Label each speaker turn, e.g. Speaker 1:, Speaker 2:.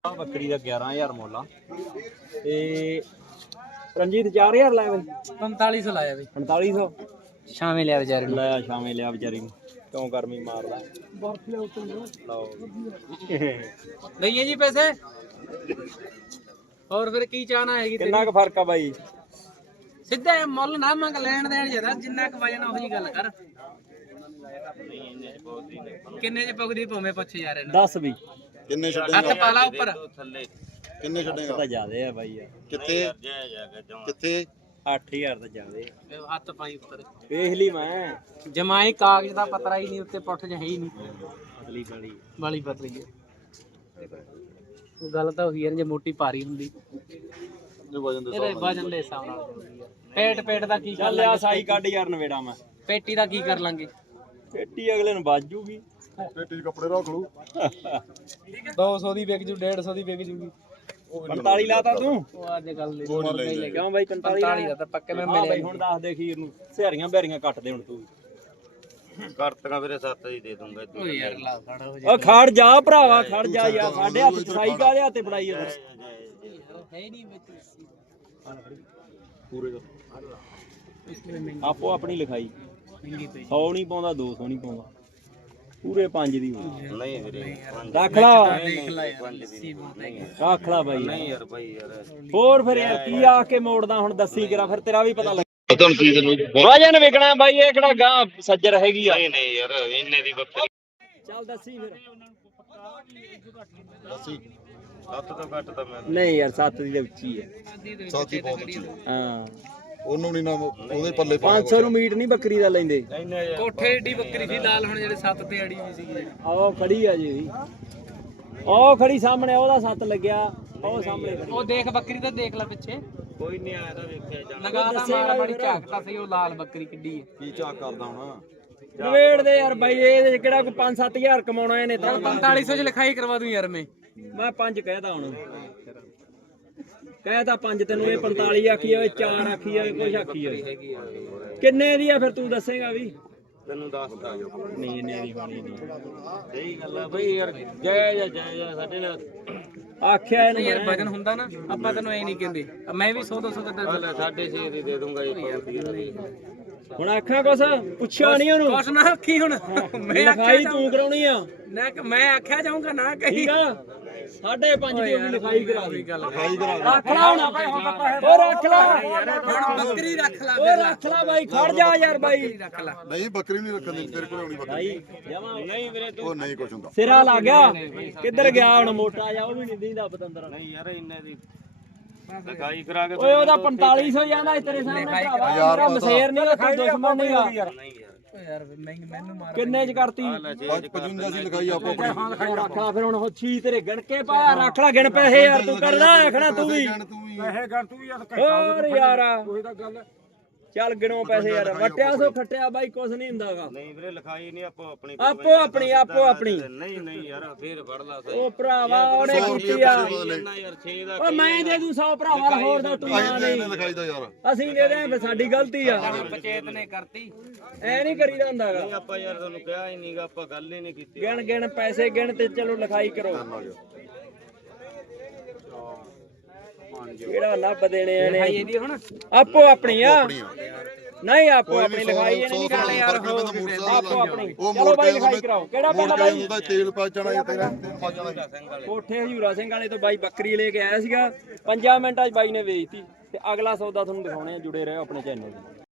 Speaker 1: ਬੱਕਰੀ ਦਾ 11000 ਮੁੱਲ ਆ ਤੇ ਰਣਜੀਤ 4000 ਲਾਇਆ ਬਈ
Speaker 2: 4500 ਲਾਇਆ ਬਈ
Speaker 1: 4500
Speaker 2: ਸ਼ਾਮੇ ਲਿਆ ਵਿਚਾਰੇ ਨੂੰ
Speaker 1: ਲਾਇਆ ਸ਼ਾਮੇ ਲਿਆ ਵਿਚਾਰੀ ਨੂੰ ਕਿਉਂ ਗਰਮੀ ਮਾਰਦਾ ਲਓ
Speaker 2: ਦਈਏ ਜੀ ਪੈਸੇ ਹੋਰ ਫਿਰ ਕੀ ਚਾਹਨਾ ਹੈਗੀ
Speaker 1: ਕਿੰਨਾ ਕੁ ਫਰਕ ਆ ਬਾਈ
Speaker 2: ਸਿੱਧਾ ਇਹ ਮੁੱਲ ਨਾ ਮੰਗ ਲੈਣ ਦੇਣ ਜਦਾ ਜਿੰਨਾ ਕੁ ਵਜਨ ਉਹੀ ਗੱਲ ਕਰ ਕਿੰਨੇ ਚ ਪਗਦੀ ਭਵੇਂ ਪੁੱਛ ਯਾਰ ਇਹਨੂੰ
Speaker 1: ਦੱਸ ਵੀ
Speaker 3: ਕਿੰਨੇ
Speaker 2: ਹੱਥ ਪਾ ਲਾ ਉੱਪਰ
Speaker 3: ਕਿੰਨੇ ਛੱਡੇਗਾ
Speaker 1: ਤਾਂ ਜ਼ਿਆਦੇ ਆ ਬਾਈ ਯਾਰ
Speaker 3: ਕਿੱਥੇ ਕਿੱਥੇ
Speaker 1: 8000 ਤਾਂ ਜ਼ਿਆਦੇ
Speaker 2: ਹੱਥ ਪਾਈ ਉੱਪਰ
Speaker 1: ਵੇਖ ਲਈ ਮੈਂ
Speaker 2: ਜਮਾਈ ਕਾਗਜ਼ ਦਾ ਪਤਰਾ ਹੀ ਨਹੀਂ ਉੱਤੇ ਪੁੱਠ ਜਿਹਾ ਹੀ ਨਹੀਂ
Speaker 1: ਅਗਲੀ ਵਾਲੀ
Speaker 2: ਵਾਲੀ ਪਤਰੀ ਹੈ ਉਹ ਗੱਲ ਤਾਂ ਉਹੀ ਯਾਰ ਜੇ ਮੋਟੀ ਭਾਰੀ ਹੁੰਦੀ ਇਹਦੇ ਵਜਨ ਦੇ ਹਿਸਾਬ ਨਾਲ ਪੇਟ ਦਾ ਕੀ ਕਰ
Speaker 1: ਚੱਲ ਆ ਸਾਈ ਕੱਢ ਯਾਰ ਨਵੇੜਾ ਮੈਂ
Speaker 2: ਪੇਟੀ ਦਾ ਕੀ ਕਰ ਲਾਂਗੇ
Speaker 1: ਪੇਟੀ ਅਗਲੇ ਨੂੰ ਬਾਜੂਗੀ
Speaker 3: ਪੇਟੀ ਕੱਪੜੇ ਰੱਖ ਲੂ
Speaker 2: 200 ਦੀ ਵਿਕ ਜੂ 150 ਦੀ ਵਿਕ ਜੂਗੀ
Speaker 1: 45 ਲਾਤਾ ਤੂੰ
Speaker 2: ਉਹ ਅੱਜ ਗੱਲ
Speaker 3: ਉਹ ਨਹੀਂ ਲੈ ਜਾਏ।
Speaker 1: ਕਿਉਂ ਬਾਈ
Speaker 2: 45 ਦਾ ਤਾਂ ਪੱਕੇ ਮੈਂ
Speaker 1: ਹਾਂ ਬਾਈ
Speaker 2: ਮਿਲਿਆ
Speaker 1: ਹੁਣ ਦੱਸ ਦੇ ਖੀਰ ਨੂੰ ਸਿਹਰੀਆਂ ਬੈਰੀਆਂ ਕੱਟ ਦੇ ਹੁਣ ਤੂੰ
Speaker 4: ਕਰਤਗਾ ਵੀਰੇ 7 ਹੀ ਦੇ ਦੂੰਗਾ
Speaker 2: ਓ ਯਾਰ ਲਾ ਖੜ ਹੋ
Speaker 1: ਓ ਖੜ ਜਾ ਭਰਾਵਾ ਖੜ ਜਾ ਯਾਰ ਸਾਡੇ ਹੱਥ ਸਾਈ ਕਾਦੇ ਹੱਥੇ ਫੜਾਈ ਆ
Speaker 2: ਹੈ ਨਹੀਂ ਵਿੱਚ
Speaker 1: ਪੂਰੇ ਆਪੋ ਆਪਣੀ ਲਿਖਾਈ
Speaker 2: ਮਹਿੰਗੀ ਪਈ
Speaker 1: 100 ਨਹੀਂ ਪਾਉਂਦਾ 200 ਨਹੀਂ ਪਾਉਂਦਾ ਪੂਰੇ 5 ਦੀ ਹੋਈ।
Speaker 4: ਨਹੀਂ ਵੀਰੇ
Speaker 1: ਰੱਖ ਲਾ
Speaker 2: ਦੇਖ ਲੈ ਯਾਰ ਲੱਸੀ ਬਹੁਤ ਹੈਗੀ
Speaker 1: ਰੱਖ ਲਾ ਬਾਈ
Speaker 4: ਨਹੀਂ ਯਾਰ ਭਾਈ ਯਾਰ
Speaker 1: ਹੋਰ ਫਿਰ ਯਾਰ ਕੀ ਆ ਕੇ ਮੋੜਦਾ ਹੁਣ ਦੱਸੀ ਕਰਾ ਫਿਰ ਤੇਰਾ ਵੀ ਪਤਾ ਲੱਗ ਵਜਨ ਵਿਕਣਾ ਬਾਈ ਇਹ ਕਿਹੜਾ ਗਾਂ ਸੱਜਰ ਹੈਗੀ ਆ
Speaker 4: ਨਹੀਂ ਨਹੀਂ ਯਾਰ ਇੰਨੇ ਦੀ ਬੱਕਰੀ
Speaker 1: ਚੱਲ ਦੱਸੀ ਫਿਰ
Speaker 3: ਦੱਸੀ
Speaker 4: 7 ਤੋਂ ਘੱਟ ਤਾਂ ਮੈਂ
Speaker 1: ਨਹੀਂ ਯਾਰ 7 ਦੀ ਤਾਂ ਉੱਚੀ ਹੈ
Speaker 3: ਸਾਥੀ ਬਹੁਤ ਅੱਛੀ
Speaker 1: ਹਾਂ
Speaker 3: ਉਹਨੂੰ ਨਹੀਂ ਨਾ ਉਹਦੇ ਪੱਲੇ
Speaker 1: 500 ਨੂੰ ਮੀਟ ਨਹੀਂ ਬੱਕਰੀ ਦਾ ਲੈਂਦੇ
Speaker 4: ਇੰਨੇ ਯਾਰ
Speaker 2: ਕੋਠੇ ਏਡੀ ਬੱਕਰੀ ਸੀ ਲਾਲ ਹੁਣ ਜਿਹੜੇ 7 ਤੇ ਅੜੀ ਵੀ ਸੀਗੀ
Speaker 1: ਆਹ ਖੜੀ ਆ ਜੀ ਉਹ ਖੜੀ ਸਾਹਮਣੇ ਉਹਦਾ 7 ਲੱਗਿਆ ਉਹ ਸਾਹਮਣੇ ਖੜੀ।
Speaker 2: ਉਹ ਦੇਖ ਬੱਕਰੀ ਤਾਂ ਦੇਖ ਲੈ ਪਿੱਛੇ
Speaker 4: ਕੋਈ ਨਹੀਂ ਆਇਆ ਤਾਂ ਵੇਖਿਆ ਜਾਣਾ
Speaker 2: ਨਗਾ ਦਾ ਮਾਰ ਬੜੀ ਝਾਕਦਾ ਸੀ ਉਹ ਲਾਲ ਬੱਕਰੀ ਕਿੱਡੀ ਹੈ
Speaker 3: ਕੀ ਝਾਕ ਕਰਦਾ ਹੁਣ
Speaker 1: ਨਵੇੜ ਦੇ ਯਾਰ ਬਾਈ ਇਹਦੇ ਚ ਕਿਹੜਾ ਕੋਈ 5-7000 ਕਮਾਉਣਾ ਇਹਨੇ ਤਾਂ
Speaker 2: 4500 ਚ ਲਿਖਾਈ ਕਰਵਾ ਦੂੰ ਯਾਰ
Speaker 1: ਮੈਂ 5 ਕਹਿਦਾ ਹੁਣ ਕਹਿਦਾ 5 ਤੈਨੂੰ ਇਹ 45 ਆਖੀ ਜਾਵੇ 4 ਆਖੀ ਜਾਵੇ ਕੁਛ ਆਖੀ ਜਾਵੇ ਕਿੰਨੇ ਦੀ ਆ ਫਿਰ ਤੂੰ ਦੱਸੇਗਾ ਵੀ
Speaker 4: ਤੈਨੂੰ ਦੱਸਦਾ
Speaker 1: ਨਹੀਂ ਇੰਨੇ ਦੀ ਹੋਣੀ ਨਹੀਂ
Speaker 4: ਸਹੀ ਗੱਲ ਆ ਬਈ ਯਾਰ ਜੈ ਜੈ ਸਾਡੇ ਨਾਲ
Speaker 1: ਆਖਿਆ ਇਹਨੂੰ
Speaker 2: ਯਾਰ ਵਜਨ ਹੁੰਦਾ ਨਾ ਆਪਾਂ ਤੈਨੂੰ ਐ ਨਹੀਂ ਕਹਿੰਦੇ ਮੈਂ ਵੀ 100-200 ਦਾ
Speaker 4: ਲੈ 6.5 ਦੀ ਦੇ ਦੂੰਗਾ ਜੀ
Speaker 1: ਹੁਣ ਆਖਾਂ ਕੁਛ ਪੁੱਛਿਆ ਨਹੀਂ ਉਹਨੂੰ
Speaker 2: ਕੁਛ ਨਾ ਆਖੀ ਹੁਣ ਮੈਂ
Speaker 1: ਲਿਖਾਈ ਤੂੰ ਕਰਾਉਣੀ ਆ
Speaker 2: ਨਾ ਮੈਂ ਆਖਿਆ ਜਾਊਂਗਾ ਨਾ ਕਹੀ
Speaker 1: ਠੀਕ ਆ 5.5 ਦੀ ਉਹਦੀ ਲਿਖਾਈ ਕਰਾ ਦੇ
Speaker 3: ਲਿਖਾਈ ਕਰਾ
Speaker 1: ਰੱਖ ਲਾ ਹੁਣ ਉਹ ਰੱਖ ਲਾ
Speaker 2: ਹੁਣ ਬੱਕਰੀ ਰੱਖ ਲੈ
Speaker 1: ਉਹ ਰੱਖ ਲਾ ਬਾਈ ਖੜ ਜਾ ਯਾਰ ਬਾਈ
Speaker 2: ਰੱਖ ਲੈ
Speaker 3: ਨਹੀਂ ਬੱਕਰੀ ਨਹੀਂ ਰੱਖਣ ਦੀ ਤੇਰੇ ਕੋਲ ਆਉਣੀ ਬੱਕਰੀ
Speaker 1: ਬਾਈ ਜਮਾ
Speaker 4: ਨਹੀਂ ਵੀਰੇ
Speaker 3: ਉਹ ਨਹੀਂ ਕੁਛ ਹੁੰਦਾ
Speaker 1: ਸਿਰਾ ਲੱਗ ਗਿਆ ਕਿੱਧਰ ਗਿਆ ਹੁਣ ਮੋਟਾ ਜਾ ਉਹ ਵੀ ਨਹੀਂ ਦਿੰਦਾ ਪਤੰਦਰ
Speaker 4: ਨਹੀਂ ਯਾਰ ਇੰਨੇ ਦੀ ਲਗਾਈ ਕਰਾ ਕੇ
Speaker 1: ਓਏ ਉਹਦਾ 4500 ਜਾਂਦਾ ਤੇਰੇ ਸਾਹਮਣੇ ਭਰਾਵਾ ਮੇਰਾ ਮਸੇਰ ਨਹੀਂ ਤੂੰ ਦੁਸ਼ਮਣ ਨਹੀਂ ਆ
Speaker 4: ਨਹੀਂ ਯਾਰ
Speaker 2: ਯਾਰ ਮੈਨੂੰ ਮਾਰ
Speaker 1: ਕਿੰਨੇ ਚ ਕਰਤੀ
Speaker 3: 55 ਦੀ ਲਿਖਾਈ ਆਪੋ ਆਪਣੀ
Speaker 1: ਉਹ ਰੱਖ ਲਾ ਫਿਰ ਹੁਣ ਛੀ ਤੇਰੇ ਗਿਣ ਕੇ ਪਾਇਆ ਰੱਖ ਲਾ ਗਿਣ ਪੈਸੇ ਯਾਰ ਤੂੰ ਕਰਦਾ ਆਖਣਾ ਤੂੰ ਵੀ
Speaker 3: ਪੈਸੇ ਗਣ ਤੂੰ ਯਾਰ
Speaker 1: ਹੋਰ ਯਾਰ ਕੋਈ ਤਾਂ ਗੱਲ ਚੱਲ ਗਿਣੋ ਪੈਸੇ ਯਾਰ ਵਟਿਆ ਸੋ ਖੱਟਿਆ ਬਾਈ ਕੁਛ ਨਹੀਂ ਹੁੰਦਾਗਾ
Speaker 4: ਨਹੀਂ ਵੀਰੇ ਲਿਖਾਈ ਨਹੀਂ ਆਪੋ ਆਪਣੀ
Speaker 1: ਆਪੋ ਆਪਣੀ
Speaker 4: ਨਹੀਂ ਨਹੀਂ ਯਾਰ ਫੇਰ ਫੜ ਲਾ
Speaker 1: ਉਹ ਭਰਾਵਾ ਉਹਨੇ ਕੀਤੀ ਆ
Speaker 4: ਇੰਨਾ ਯਾਰ 6 ਦਾ
Speaker 1: ਉਹ ਮੈਂ ਦੇ ਦੂੰ 100 ਭਰਾਵਾ ਹੋਰ ਦਾ ਤੂੰ ਨਾ
Speaker 3: ਅਸੀਂ
Speaker 1: ਨਹੀਂ
Speaker 3: ਨੇ ਲਿਖਾਈ ਦਾ ਯਾਰ
Speaker 1: ਅਸੀਂ ਦੇ ਦੇ ਫਿਰ ਸਾਡੀ ਗਲਤੀ ਆ
Speaker 2: ਪੰਚਾਇਤ ਨੇ ਕਰਤੀ
Speaker 1: ਐ ਨਹੀਂ ਕਰੀਦਾ ਹੁੰਦਾਗਾ
Speaker 4: ਨਹੀਂ ਆਪਾਂ ਯਾਰ ਤੁਹਾਨੂੰ ਕਿਹਾ ਹੀ ਨਹੀਂਗਾ ਆਪਾਂ ਗੱਲ ਹੀ ਨਹੀਂ ਕੀਤੀ
Speaker 1: ਗਿਣ ਗਿਣ ਪੈਸੇ ਗਿਣ ਤੇ ਚਲੋ ਲਿਖਾਈ ਕਰੋ ਕਿਹੜਾ ਲੱਭ ਦੇਣੇ ਆ ਨੇ
Speaker 2: ਇਹਦੀ ਹੁਣ
Speaker 1: ਆਪੋ ਆਪਣੀ ਆ ਨਹੀਂ ਆਪੋ ਆਪਣੀ ਲਿਖਾਈ ਇਹ ਨਹੀਂ ਕਰਨੀ ਯਾਰ ਆਪੋ ਆਪਣੀ ਚਲੋ ਬਾਈ ਲਿਖਾਈ ਕਰਾਓ ਕਿਹੜਾ ਪਿੰਡ ਆ ਬਾਈ
Speaker 3: ਉਹਦਾ ਤੇਲ ਪਾ ਜਾਣਾ ਤੇਰਾ ਤੇਲ ਪਾ ਜਾਣਾ
Speaker 1: ਕੋਠੇ ਹਜੂਰਾ ਸਿੰਘ ਵਾਲੇ ਤੋਂ ਬਾਈ ਬੱਕਰੀ ਲੈ ਕੇ ਆਇਆ ਸੀਗਾ 5 ਮਿੰਟਾਂ 'ਚ ਬਾਈ ਨੇ ਵੇਚਤੀ ਤੇ ਅਗਲਾ ਸੌਦਾ ਤੁਹਾਨੂੰ ਦਿਖਾਉਣੇ ਆ ਜੁੜੇ ਰਹੋ ਆਪਣੇ ਚੈਨਲ ਤੇ